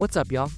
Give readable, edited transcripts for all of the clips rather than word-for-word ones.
What's up, y'all?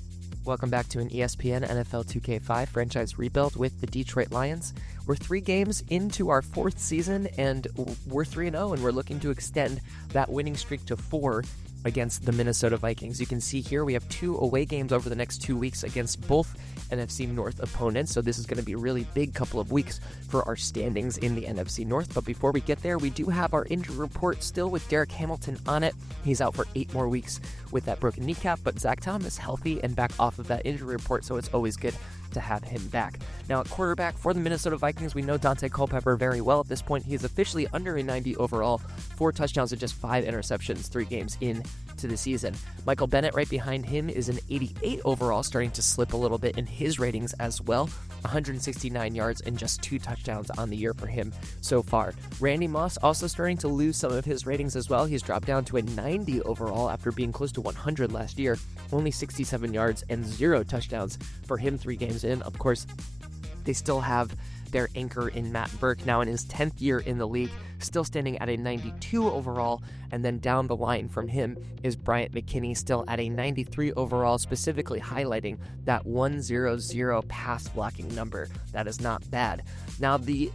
Welcome back to an ESPN NFL 2K5 franchise rebuild with the Detroit Lions. We're 3 games into our 4th season, and we're 3-0, and we're looking to extend that winning streak to 4 against the Minnesota Vikings. You can see here we have 2 away games over the next 2 weeks against both NFC North opponents, so this is going to be a really big couple of weeks for our standings in the NFC North. But before we get there, we do have our injury report still with Derek Hamilton on it. He's out for 8 more weeks with that broken kneecap, but Zach Tom is healthy and back off of that injury report, so it's always good to have him back. Now at quarterback for the Minnesota Vikings, we know Dante Culpepper very well at this point. He is officially under a 90 overall, 4 touchdowns and just 5 interceptions 3 games in to the season. Michael Bennett right behind him is an 88 overall, starting to slip a little bit in his ratings as well. 169 yards and just 2 touchdowns on the year for him so far. Randy Moss also starting to lose some of his ratings as well. He's dropped down to a 90 overall after being close to 100 last year. Only 67 yards and 0 touchdowns for him 3 games in. Of course, they still have their anchor in Matt Burke, now in his 10th year in the league, still standing at a 92 overall, and then down the line from him is Bryant McKinney, still at a 93 overall, specifically highlighting that 100 pass blocking number. That is not bad. Now, the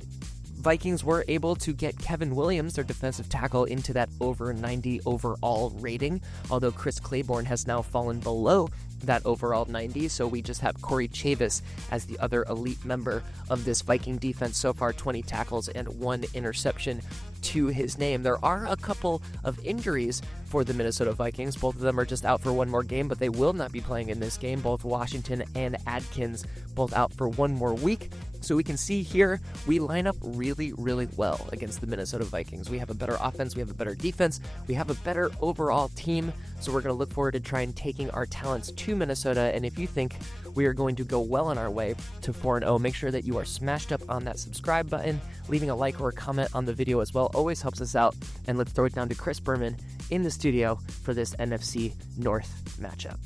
Vikings were able to get Kevin Williams, their defensive tackle, into that over 90 overall rating, although Chris Claiborne has now fallen below that overall 90, so we just have Corey Chavis as the other elite member of this Viking defense so far, 20 tackles and 1 interception to his name. There are a couple of injuries for the Minnesota Vikings. Both of them are just out for 1 more game, but they will not be playing in this game. Both Washington and Adkins both out for 1 more week. So we can see here, we line up really, really well against the Minnesota Vikings. We have a better offense, we have a better defense, we have a better overall team. So we're going to look forward to trying taking our talents to Minnesota. And if you think we are going to go well on our way to 4-0, make sure that you are smashed up on that subscribe button. Leaving a like or a comment on the video as well always helps us out. And let's throw it down to Chris Berman in the studio for this NFC North matchup.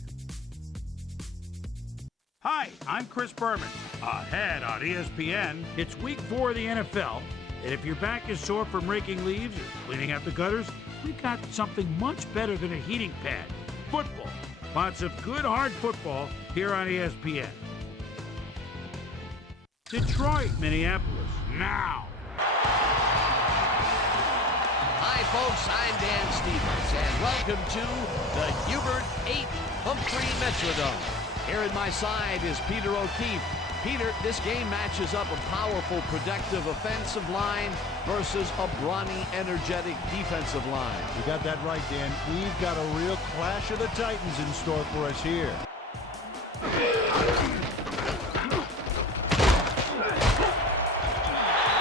Hi, I'm Chris Berman. Ahead on ESPN, it's week 4 of the NFL, and if your back is sore from raking leaves or cleaning out the gutters, we've got something much better than a heating pad. Football. Lots of good, hard football here on ESPN. Detroit, Minneapolis, now. Hi, folks. I'm Dan Stevens, and welcome to the Hubert 8 Humphrey Metrodome. Here at my side is Peter O'Keefe. Peter, this game matches up a powerful, productive offensive line versus a brawny, energetic defensive line. You got that right, Dan. We've got a real clash of the Titans in store for us here.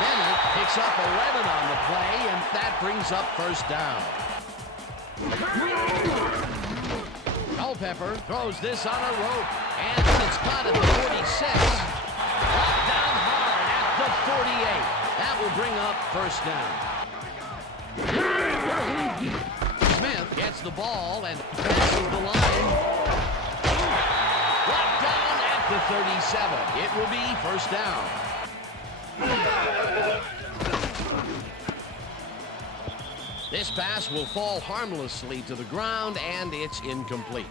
Bennett picks up 11 on the play, and that brings up first down. Culpepper throws this on a rope, and it's caught at the 46. Brought down hard at the 48. That will bring up first down. Smith gets the ball and passes the line. Brought down at the 37. It will be first down. This pass will fall harmlessly to the ground, and it's incomplete.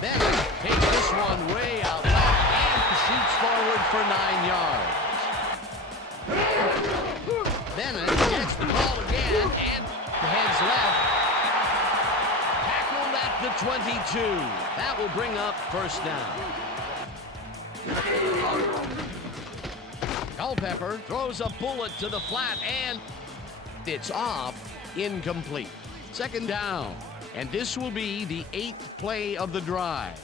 Bennett takes this one way out left and shoots forward for 9 yards. Bennett gets the ball again and heads left. Tackled at the 22. That will bring up first down. Culpepper throws a bullet to the flat, and it's off, incomplete. Second down, and this will be the 8th play of the drive.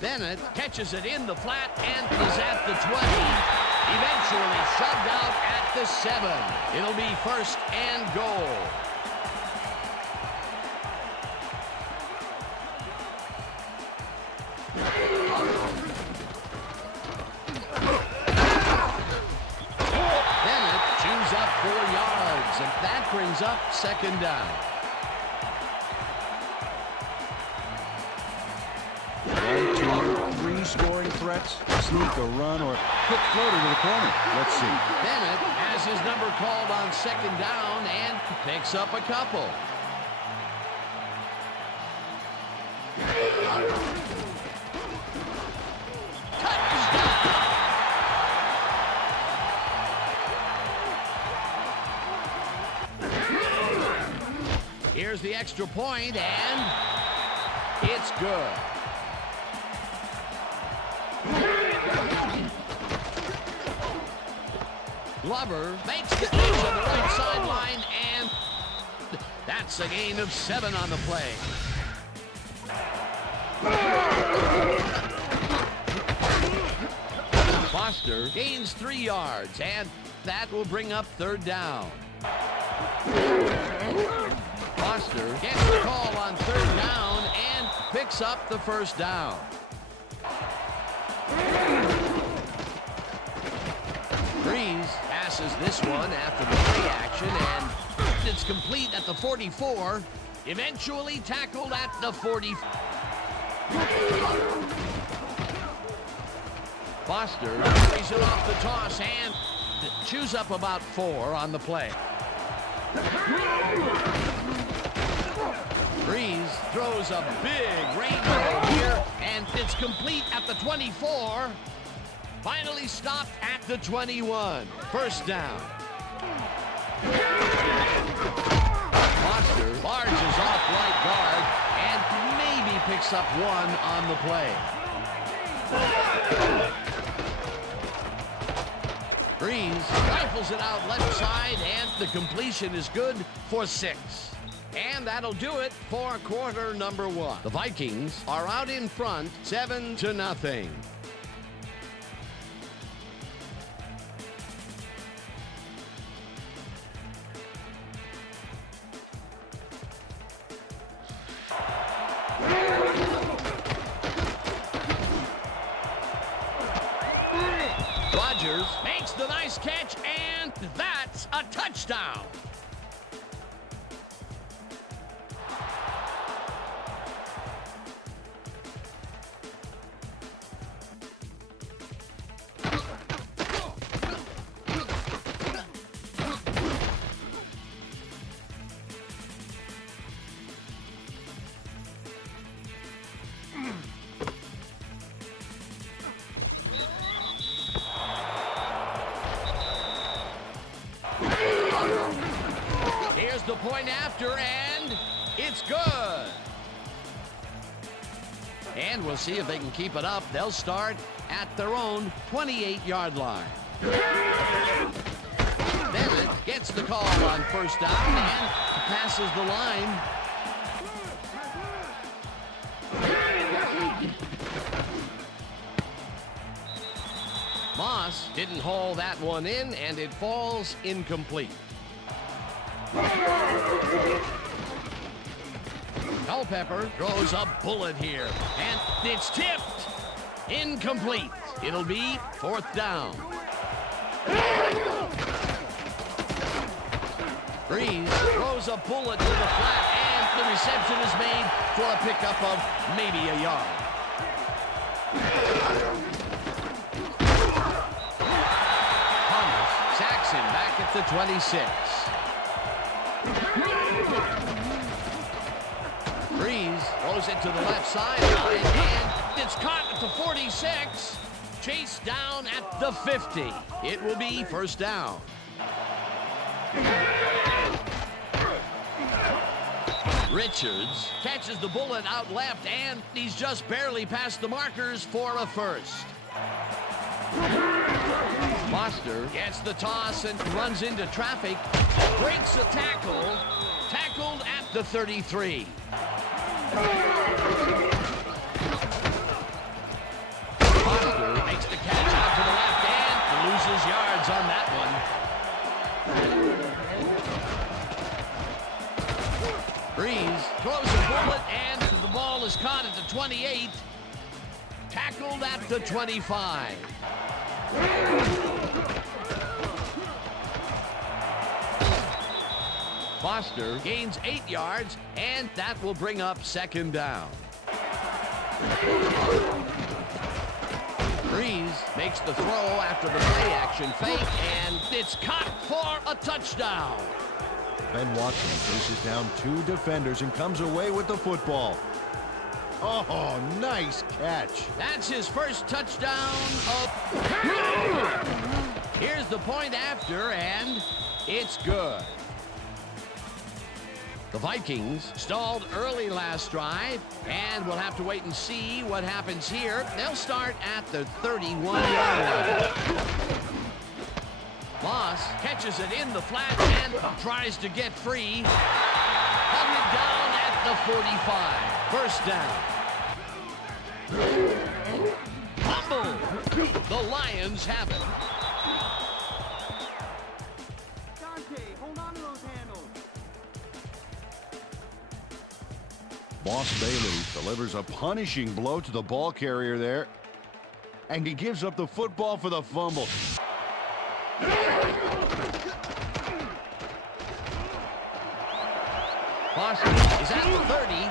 Bennett catches it in the flat and is at the 20. Eventually shoved out at the 7. It'll be first and goal. Bennett chews up 4 yards, and that brings up second down. 1, 2, 3 scoring threats, sneak, a run, or quick floater to the corner. Let's see. Bennett has his number called on second down, and picks up a couple. Here's the extra point, and it's good. Glover makes the catch on the right sideline, and that's a gain of 7 on the play. Foster gains 3 yards, and that will bring up 3rd down. Foster gets the call on 3rd down and picks up the 1st down. Breeze passes this one after the play action, and it's complete at the 44, eventually tackled at the 40. Foster carries it off the toss and chews up about 4 on the play. Breeze throws a big rainbow here, and it's complete at the 24. Finally stopped at the 21. 1st down. Foster barges off right guard and maybe picks up 1 on the play. Breeze rifles it out left side, and the completion is good for 6. And that'll do it for quarter number 1. The Vikings are out in front, 7-0. Rodgers makes the nice catch, and that's a touchdown. Here's the point after, and it's good. And we'll see if they can keep it up. They'll start at their own 28-yard line. Bennett gets the call on 1st down and passes the line. Moss didn't haul that one in, and it falls incomplete. Culpepper throws a bullet here, and it's tipped. Incomplete. It'll be 4th down. Breeze throws a bullet to the flat, and the reception is made for a pickup of maybe a yard. Thomas sacks him back at the 26. Breeze throws it to the left sideline, and it's caught at the 46. Chased down at the 50. It will be 1st down. Richards catches the bullet out left, and he's just barely past the markers for a 1st. Foster gets the toss and runs into traffic. Breaks a tackle. Tackled at the 33. Foster makes the catch out to the left and loses yards on that one. Breeze throws a bullet, and the ball is caught at the 28. Tackled at the 25. Foster gains 8 yards, and that will bring up 2nd down. Breeze makes the throw after the play action fake, and it's caught for a touchdown. Ben Watson faces down 2 defenders and comes away with the football. Oh, nice catch. That's his first touchdown of... Here's the point after, and it's good. The Vikings stalled early last drive, and we'll have to wait and see what happens here. They'll start at the 31-yard line. Moss catches it in the flat and tries to get free. Hunted down at the 45. First down. Fumble. The Lions have it. Hold on to those handles. Boss Bailey delivers a punishing blow to the ball carrier there. And he gives up the football for the fumble. Foster is at the 30.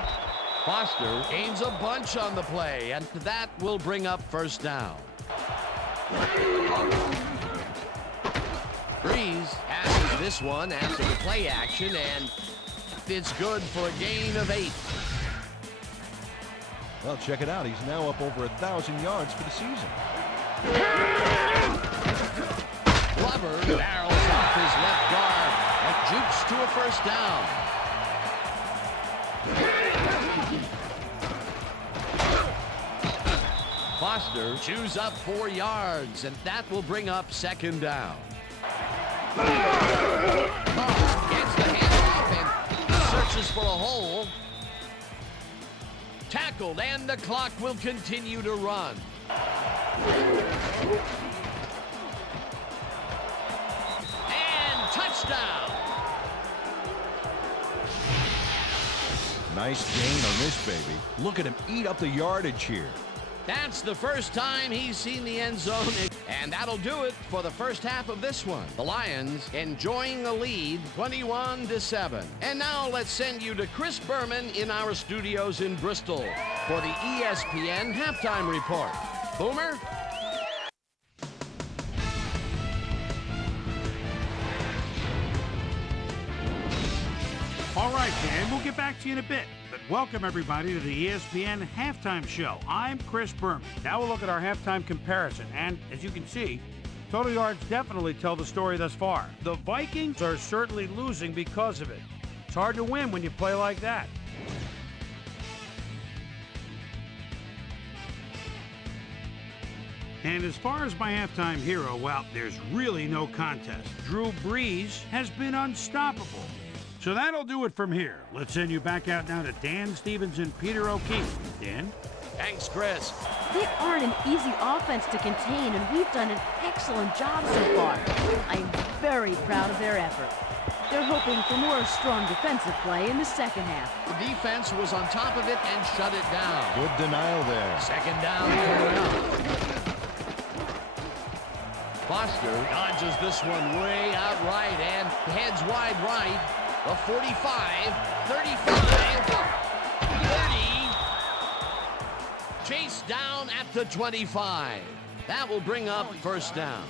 Foster gains a bunch on the play, and that will bring up first down. Breeze passes this one after the play action, and it's good for a gain of 8. Well, check it out. He's now up over 1,000 yards for the season. Glover barrels off his left guard and jukes to a first down. Foster chews up 4 yards, and that will bring up second down. Gets the handoff and searches for a hole. Tackled, and the clock will continue to run. And touchdown. Nice gain on this baby. Look at him eat up the yardage here. That's the first time he's seen the end zone, and that'll do it for the first half of this one. The Lions enjoying a lead, 21-7. And now let's send you to Chris Berman in our studios in Bristol for the ESPN Halftime Report. Boomer? All right, Dan, we'll get back to you in a bit. But welcome, everybody, to the ESPN Halftime Show. I'm Chris Berman. Now we'll look at our halftime comparison. And as you can see, total yards definitely tell the story thus far. The Vikings are certainly losing because of it. It's hard to win when you play like that. And as far as my halftime hero, well, there's really no contest. Drew Brees has been unstoppable. So that'll do it from here. Let's send you back out now to Dan Stevens and Peter O'Keefe. Dan? Thanks, Chris. They aren't an easy offense to contain, and we've done an excellent job so far. I'm very proud of their effort. They're hoping for more strong defensive play in the second half. The defense was on top of it and shut it down. Good denial there. Second down coming up. Foster dodges this one way out right and heads wide right. The 45, 35, 30. Chased down at the 25. That will bring up first down.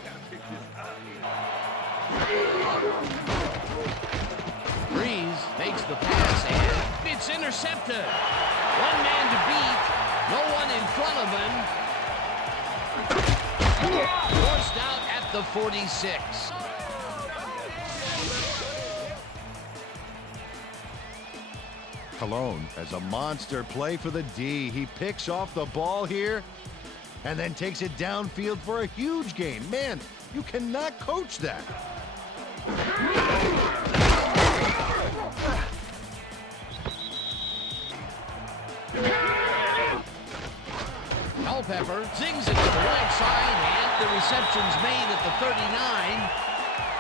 Breeze makes the pass, and it's intercepted. One man to beat, no one in front of him. Forced out at the 46. Cologne has a monster play for the D. He picks off the ball here and then takes it downfield for a huge gain. Man, you cannot coach that. Culpepper zings it to the right side, and the reception's made at the 39.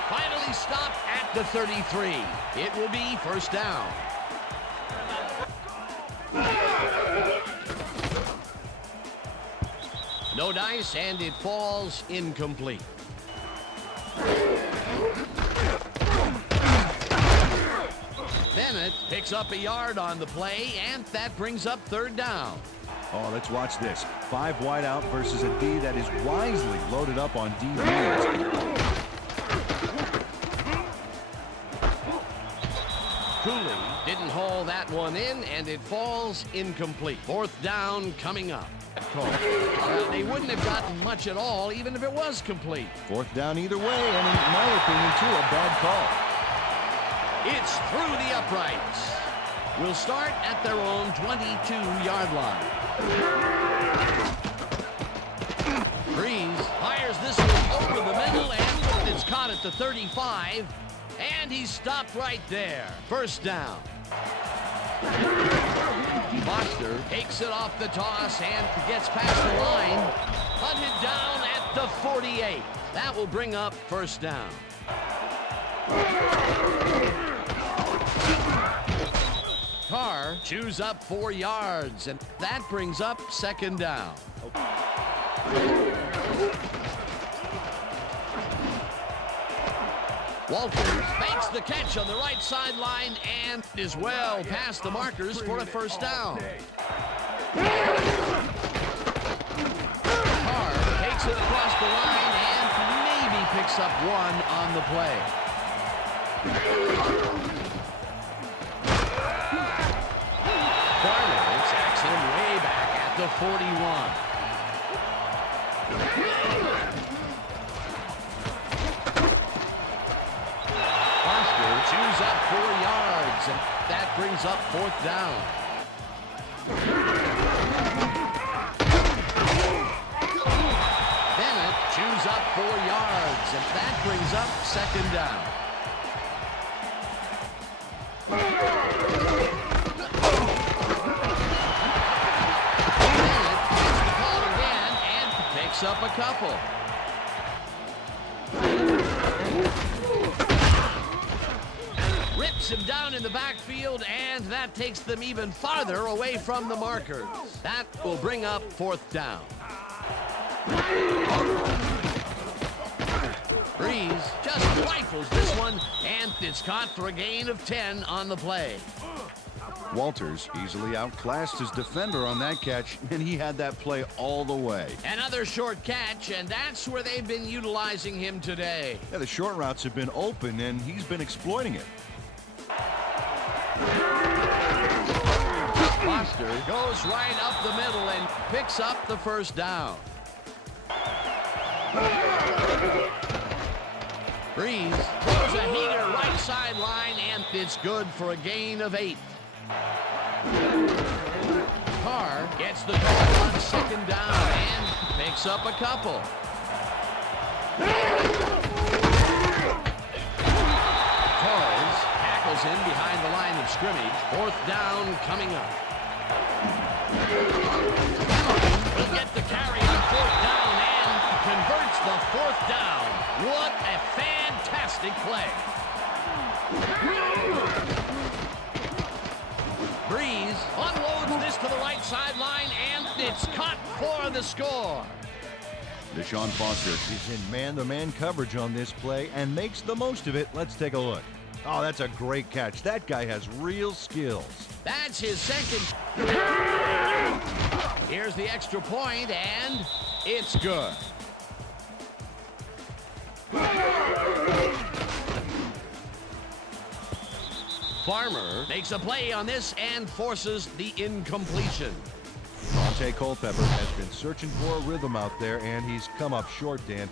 Finally stopped at the 33. It will be first down. No dice, and it falls incomplete. Bennett picks up a yard on the play, and that brings up third down. Oh, let's watch this. 5 wide out versus a D that is wisely loaded up on DBs. Cooley didn't haul that one in, and it falls incomplete. Fourth down coming up. They wouldn't have gotten much at all, even if it was complete. Fourth down either way, and in my opinion, too, a bad call. It's through the uprights. Will start at their own 22-yard line. Breeze fires this one over the middle, and it's caught at the 35, and he's stopped right there. First down. Foster takes it off the toss and gets past the line. Hunted down at the 48. That will bring up first down. Carr chews up 4 yards, and that brings up second down. Walters makes the catch on the right sideline and is well past the markers for a first down. Carr takes it across the line and maybe picks up 1 on the play. Garner sacks him way back at the 41. Chews up 4 yards, and that brings up fourth down. Bennett chews up 4 yards, and that brings up second down. Bennett gets the call again and picks up a couple. Rips him down in the backfield, and that takes them even farther away from the markers. That will bring up fourth down. Breeze just rifles this one, and it's caught for a gain of 10 on the play. Walters easily outclassed his defender on that catch, and he had that play all the way. Another short catch, and that's where they've been utilizing him today. Yeah, the short routes have been open, and he's been exploiting it. Foster goes right up the middle and picks up the first down. Breeze throws a heater right sideline, and it's good for a gain of 8. Carr gets the call on second down and picks up a couple. Torres tackles him behind the line of scrimmage. Fourth down coming up. Will get the carry on fourth down and converts the fourth down. What a fantastic play. Breeze unloads this to the right sideline, and it's caught for the score. Deshaun Foster is in man-to-man coverage on this play and makes the most of it. Let's take a look. Oh, that's a great catch. That guy has real skills. That's his second. Here's the extra point, and it's good. Farmer makes a play on this and forces the incompletion. Dante Culpepper has been searching for a rhythm out there, and he's come up short, Dan.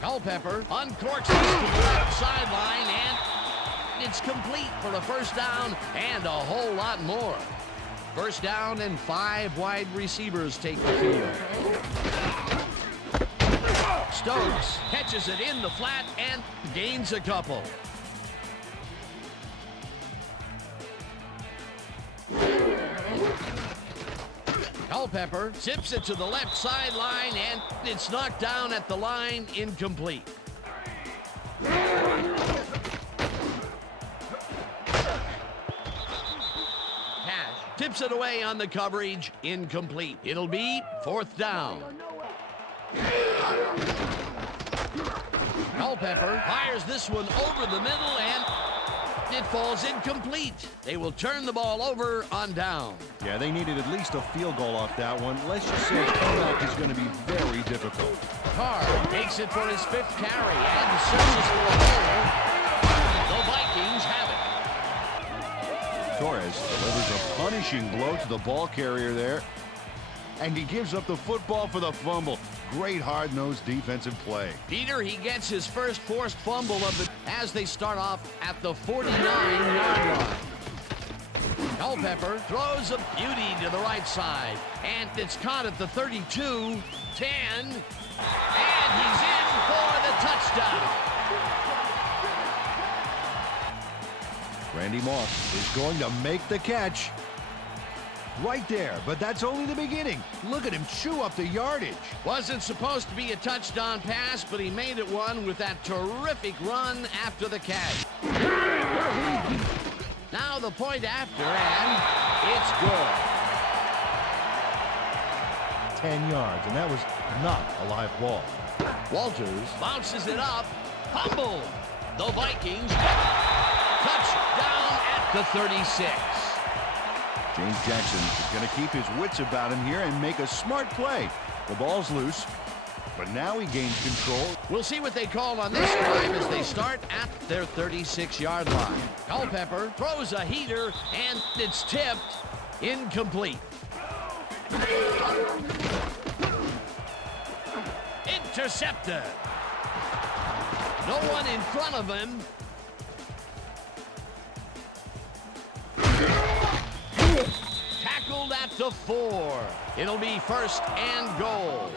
Culpepper uncorks this to the left sideline, and it's complete for a first down and a whole lot more. First down, and 5 wide receivers take the field. Stokes catches it in the flat and gains a couple. Culpepper zips it to the left sideline, and it's knocked down at the line, incomplete. Cash tips it away on the coverage, incomplete. It'll be fourth down. Culpepper fires this one over the middle, and it falls incomplete. They will turn the ball over on down. Yeah, they needed at least a field goal off that one. Let's just say comeback is going to be very difficult. Carr takes it for his 5th carry and searches for a hole. finishing blow to the ball carrier there. And he gives up the football for the fumble. Great hard-nosed defensive play. Peter, he gets his first forced fumble of the as they start off at the 49-yard line. Culpepper throws a beauty to the right side, and it's caught at the 32, 10, and he's in for the touchdown. Randy Moss is going to make the catch. Right there, but that's only the beginning. Look at him chew up the yardage. Wasn't supposed to be a touchdown pass, but he made it one with that terrific run after the catch. Now the point after, and it's good. 10 yards, and that was not a live ball. Walters bounces it up. Fumble. The Vikings. Touchdown at the 36. James Jackson is going to keep his wits about him here and make a smart play. The ball's loose, but now he gains control. We'll see what they call on this drive as they start at their 36-yard line. Culpepper throws a heater, and it's tipped. Incomplete. Intercepted. No one in front of him. Tackled at the 4. It'll be first and goal.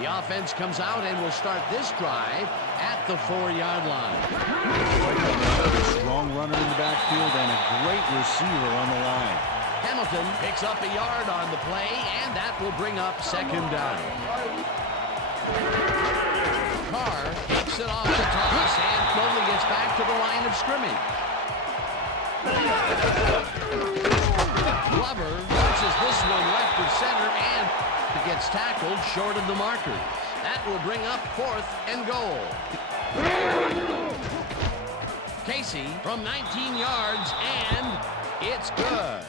The offense comes out and will start this drive at the 4-yard line. A strong runner in the backfield and a great receiver on the line. Hamilton picks up a yard on the play, and that will bring up second down. Carr takes it off the toss and slowly gets back to the line of scrimmage. Glover launches this one left of center and gets tackled short of the markers. That will bring up fourth and goal. Casey from 19 yards, and it's good.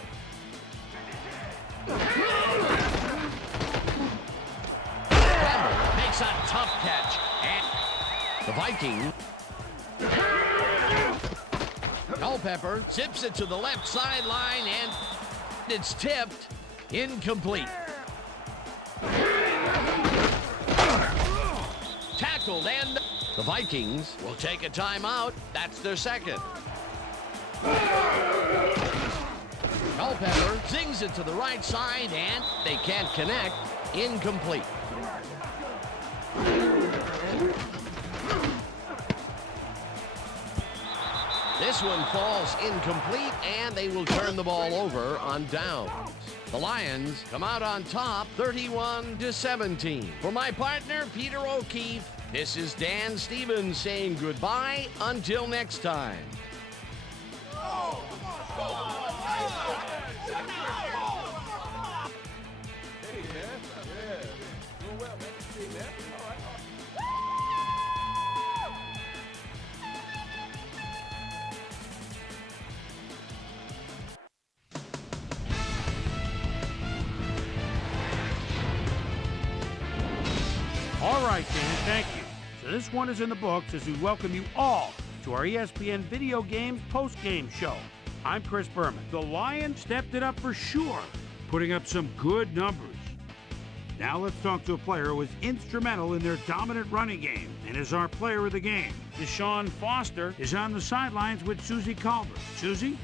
Fumble makes a tough catch, and the Vikings. Culpepper zips it to the left sideline, and it's tipped. Incomplete. Tackled, and the Vikings will take a timeout. That's their second. Culpepper zings it to the right side, and they can't connect. Incomplete. This one falls incomplete, and they will turn the ball over on downs. The Lions come out on top, 31-17. For my partner, Peter O'Keefe, this is Dan Stevens saying goodbye until next time. All right, Dan, thank you. So this one is in the books as we welcome you all to our ESPN Video Games post-game show. I'm Chris Berman. The Lions stepped it up for sure, putting up some good numbers. Now let's talk to a player who was instrumental in their dominant running game and is our player of the game. Deshaun Foster is on the sidelines with Susie Culver. Susie?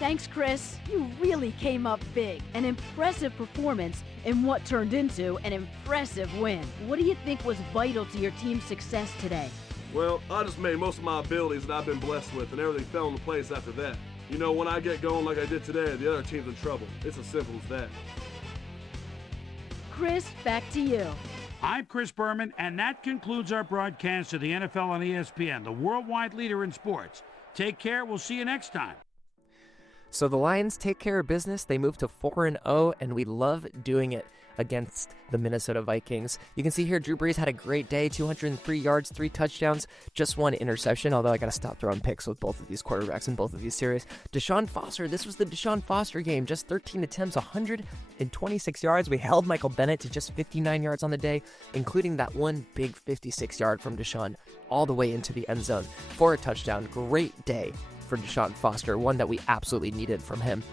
Thanks, Chris. You really came up big. An impressive performance in what turned into an impressive win. What do you think was vital to your team's success today? Well, I just made most of my abilities that I've been blessed with, and everything fell into place after that. You know, when I get going like I did today, the other team's in trouble. It's as simple as that. Chris, back to you. I'm Chris Berman, and that concludes our broadcast of the NFL on ESPN, the worldwide leader in sports. Take care. We'll see you next time. So the Lions take care of business. They move to 4-0, and we love doing it. against the Minnesota Vikings. You can see here Drew Brees had a great day, 203 yards, 3 touchdowns, just 1 interception, although I got to stop throwing picks with both of these quarterbacks in both of these series. Deshaun Foster, this was the Deshaun Foster game, just 13 attempts, 126 yards. We held Michael Bennett to just 59 yards on the day, including that one big 56-yard from Deshaun all the way into the end zone for a touchdown. Great day for Deshaun Foster, one that we absolutely needed from him.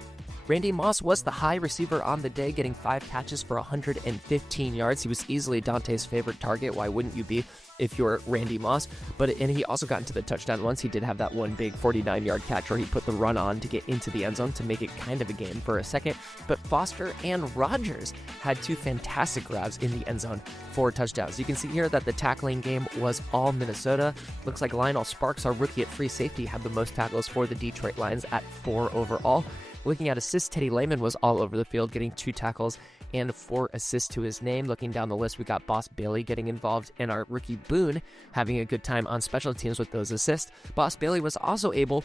Randy Moss was the high receiver on the day, getting 5 catches for 115 yards. He was easily Dante's favorite target. Why wouldn't you be if you're Randy Moss? And he also got into the touchdown once. He did have that one big 49-yard catch where he put the run on to get into the end zone to make it kind of a game for a second. But Foster and Rodgers had 2 fantastic grabs in the end zone for touchdowns. You can see here that the tackling game was all Minnesota. Looks like Lionel Sparks, our rookie at free safety, had the most tackles for the Detroit Lions at 4 overall. Looking at assists, Teddy Lehman was all over the field, getting 2 tackles and 4 assists to his name. Looking down the list, we got Boss Bailey getting involved, and our rookie Boone having a good time on special teams with those assists. Boss Bailey was also able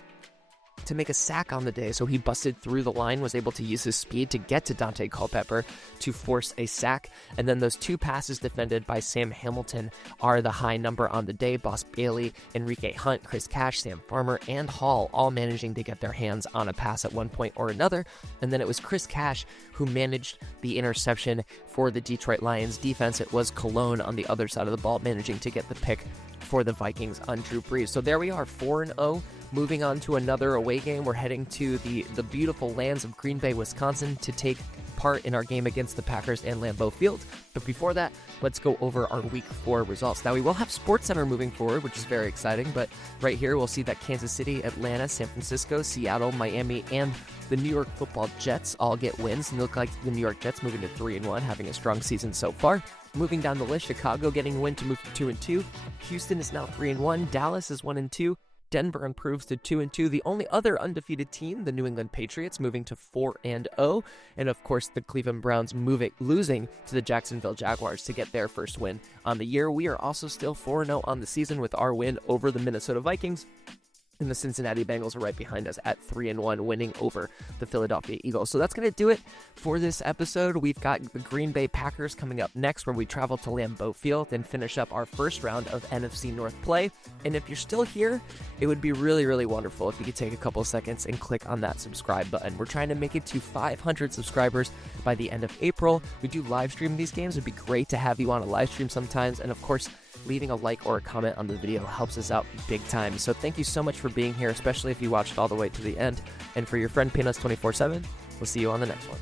to make a sack on the day, so he busted through the line, was able to use his speed to get to Dante Culpepper to force a sack, and then those 2 passes defended by Sam Hamilton are the high number on the day. Boss Bailey, Enrique Hunt, Chris Cash, Sam Farmer, and Hall all managing to get their hands on a pass at one point or another, and then it was Chris Cash who managed the interception for the Detroit Lions defense. It was Cologne on the other side of the ball managing to get the pick for the Vikings on Drew Brees. So there we are, 4-0. Moving on to another away game, we're heading to the beautiful lands of Green Bay, Wisconsin to take part in our game against the Packers and Lambeau Field. But before that, let's go over our Week 4 results. Now, we will have SportsCenter moving forward, which is very exciting, but right here we'll see that Kansas City, Atlanta, San Francisco, Seattle, Miami, and the New York Football Jets all get wins, and look like the New York Jets moving to 3-1, having a strong season so far. Moving down the list, Chicago getting a win to move to 2-2. Houston is now 3-1. Dallas is 1-2. Denver improves to 2-2. The only other undefeated team, the New England Patriots, moving to 4-0. And of course, the Cleveland Browns losing to the Jacksonville Jaguars to get their first win on the year. We are also still 4-0 on the season with our win over the Minnesota Vikings. And the Cincinnati Bengals are right behind us at 3-1, winning over the Philadelphia Eagles. So that's going to do it for this episode. We've got the Green Bay Packers coming up next, where we travel to Lambeau Field and finish up our first round of NFC North play. And if you're still here, it would be really, really wonderful if you could take a couple seconds and click on that subscribe button. We're trying to make it to 500 subscribers by the end of April. We do live stream these games. It'd be great to have you on a live stream sometimes. And of course, leaving a like or a comment on the video helps us out big time. So thank you so much for being here, especially if you watched all the way to the end. And for your friend Peanuts 24/7, we'll see you on the next one.